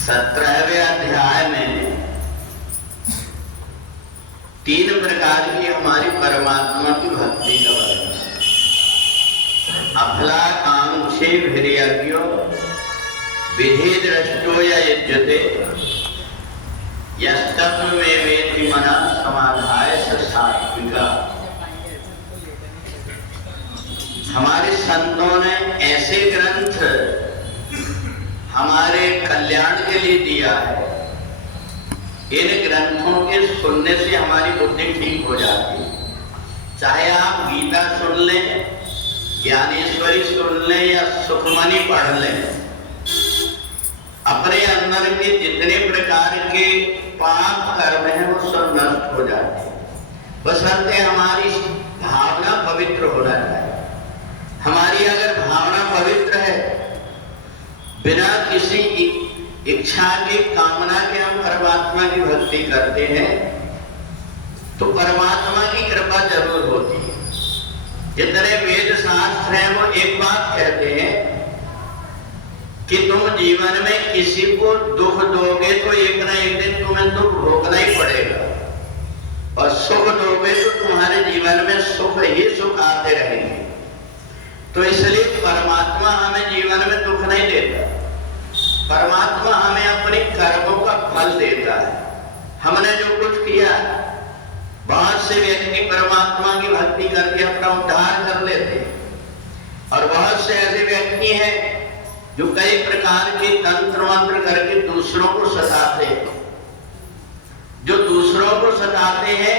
17वें अध्याय में 3 प्रकार की हमारी परमात्मा की भक्ति का वर्णन। अफलाकांक्षी भिर्यज्ञो विधि दृष्टो युज्यते यस्तत्व में वेति मना समाधाय सात्विका। हमारे संतों ने ऐसे ग्रंथ हमारे कल्याण के लिए दिया है। इन ग्रंथों के सुनने से हमारी बुद्धि ठीक हो जाती है। चाहे आप गीता सुन लें, ज्ञानेश्वरी सुन लें या सुखमनी पढ़ लें, अपने अंदर के जितने प्रकार के पाप कर्म हैं वो सब नष्ट हो जाते हैं। बशर्ते हमारी भावना पवित्र होना चाहिए। हमारी अगर भावना पवित्र है, बिना किसी इच्छा की कामना के हम परमात्मा की भक्ति करते हैं, तो परमात्मा की कृपा जरूर होती है। जितने वेद शास्त्र हैं वो एक बात कहते हैं कि तुम जीवन में किसी को दुख दोगे तो एक ना एक दिन तुम्हें दुख भोगना ही पड़ेगा, और सुख दोगे तो तुम्हारे जीवन में सुख ही सुख आते रहेंगे। तो इसलिए परमात्मा हमें जीवन में दुख नहीं देता। परमात्मा हमें अपने कर्मों का फल देता है। हमने जो कुछ किया, बहुत से व्यक्ति परमात्मा की भक्ति करके अपना उद्धार कर लेते हैं, और बहुत से ऐसे व्यक्ति हैं जो कई प्रकार के तंत्र मंत्र करके दूसरों को सताते हैं। जो दूसरों को सताते हैं,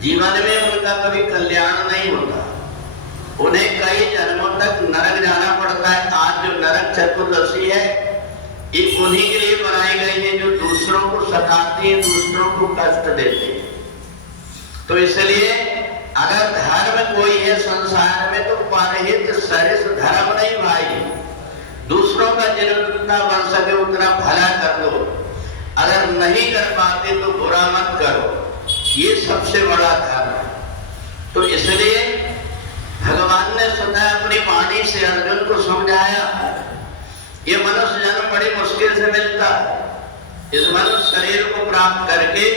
जीवन में उनका कभी कल्याण नहीं होता। उन्हें कई जन्मों तक नरक जाना पड़ता है। आज जो नरक चतुर्दशी है, ये उन्हीं के लिए बनाई गई है जो दूसरों को सताते हैं, दूसरों को कष्ट देते हैं। तो इसलिए अगर धर्म कोई है संसार में, तो परहित सरिस धर्म नहीं भाई। दूसरों का जितना बन सके उतना भला कर दो। अगर नहीं कर पाते तो बुरा मत करो। ये सबसे बड़ा धर्म है। तो इसलिए भगवान ने स्वतः अपनी वाणी से अर्जुन को समझाया, ये मनुष्य जन्म बड़ी मुश्किल से मिलता है। इस मनुष्य शरीर को प्राप्त करके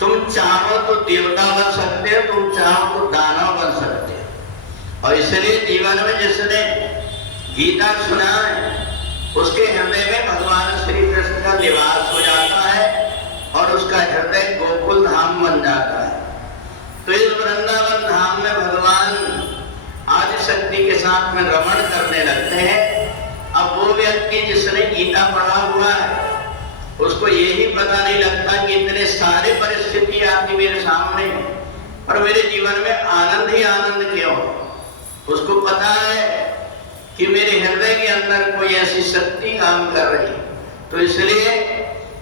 तुम चाहो तो देवता बन सकते हो, तुम चाहो तो दानव बन सकते हो। और इसलिए जीवन में जिसने गीता सुना है, उसके हृदय में भगवान श्री कृष्ण का निवास हो जाता है, और उसका हृदय गोकुल धाम बन जाता है। तो इस वृंदावन धाम में भगवान आदि शक्ति के साथ में रमण करने लगते हैं। अब वो व्यक्ति जिसने गीता पढ़ा हुआ है, उसको यही पता नहीं लगता कि इतने सारे परिस्थिति आती मेरे सामने, और मेरे जीवन में आनंद ही आनंद क्यों। उसको पता है कि मेरे हृदय के अंदर कोई ऐसी शक्ति काम कर रही। तो इसलिए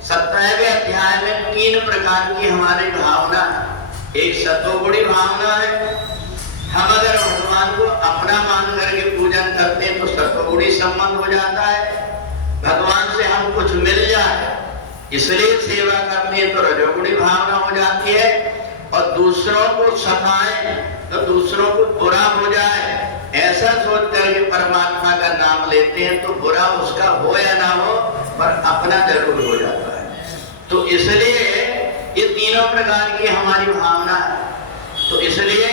17वें अध्याय में 3 प्रकार की हमारी भावना। एक सतोगुणी भावना है। हम अगर भगवान को अपना मान करके पूजन करते हैं तो सतोगुणी संबंध हो जाता है। भगवान से हम कुछ मिल जाए इसलिए सेवा करते हैं तो रजोगुणी भावना हो जाती है। और दूसरों को सताएं तो दूसरों को बुरा हो जाए ऐसा सोच करके परमात्मा का नाम लेते हैं, तो बुरा उसका हो या ना हो, पर अपना जरूर हो जाता है। तो इसलिए ये तीनों प्रकार की हमारी भावना है। तो इसलिए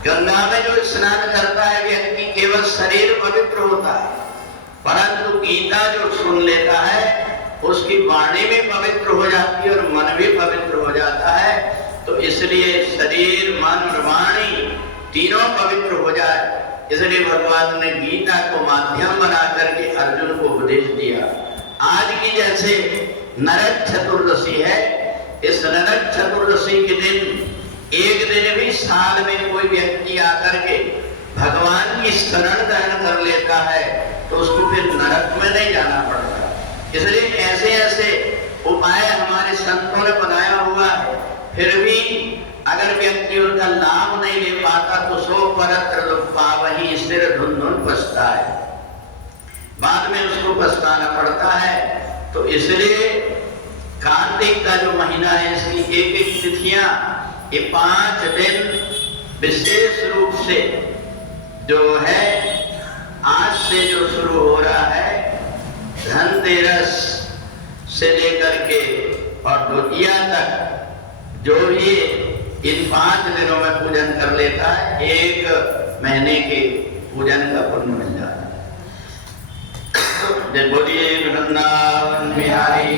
गंगा में जो स्नान करता है व्यक्ति, केवल शरीर पवित्र होता है, परंतु गीता जो सुन लेता है उसकी वाणी भी पवित्र हो जाती है और मन भी पवित्र हो जाता है। तो इसलिए शरीर, मन और वाणी तीनों पवित्र हो जाए, इसलिए भगवान ने गीता को माध्यम बना करके अर्जुन को उपदेश दिया। आज की जैसे नरक चतुर्दशी है, इस नरक चतुर्दशी के दिन एक दिन भी साल में कोई व्यक्ति आकर के भगवान की शरण ग्रहण कर लेता है तो उसको फिर नरक में नहीं जाना पड़ता। इसलिए ऐसे ऐसे उपाय हमारे संतों ने बनाया हुआ है। फिर भी अगर व्यक्ति उनका लाभ नहीं ले पाता तो सो परत्र पावही सिर धुन पछता है, बाद में उसको पछताना पड़ता है। तो इसलिए कार्तिक का जो महीना है, इसकी एक एक तिथियां, ये 5 दिन विशेष रूप से जो है आज से जो शुरू हो रहा है धनतेरस से लेकर के और द्वितीया तक जो भी इन 5 दिनों में पूजन कर लेता है 1 महीने के पूजन का पुण्य मिल जाता है। जय बोलिए वृंदावन बिहारी।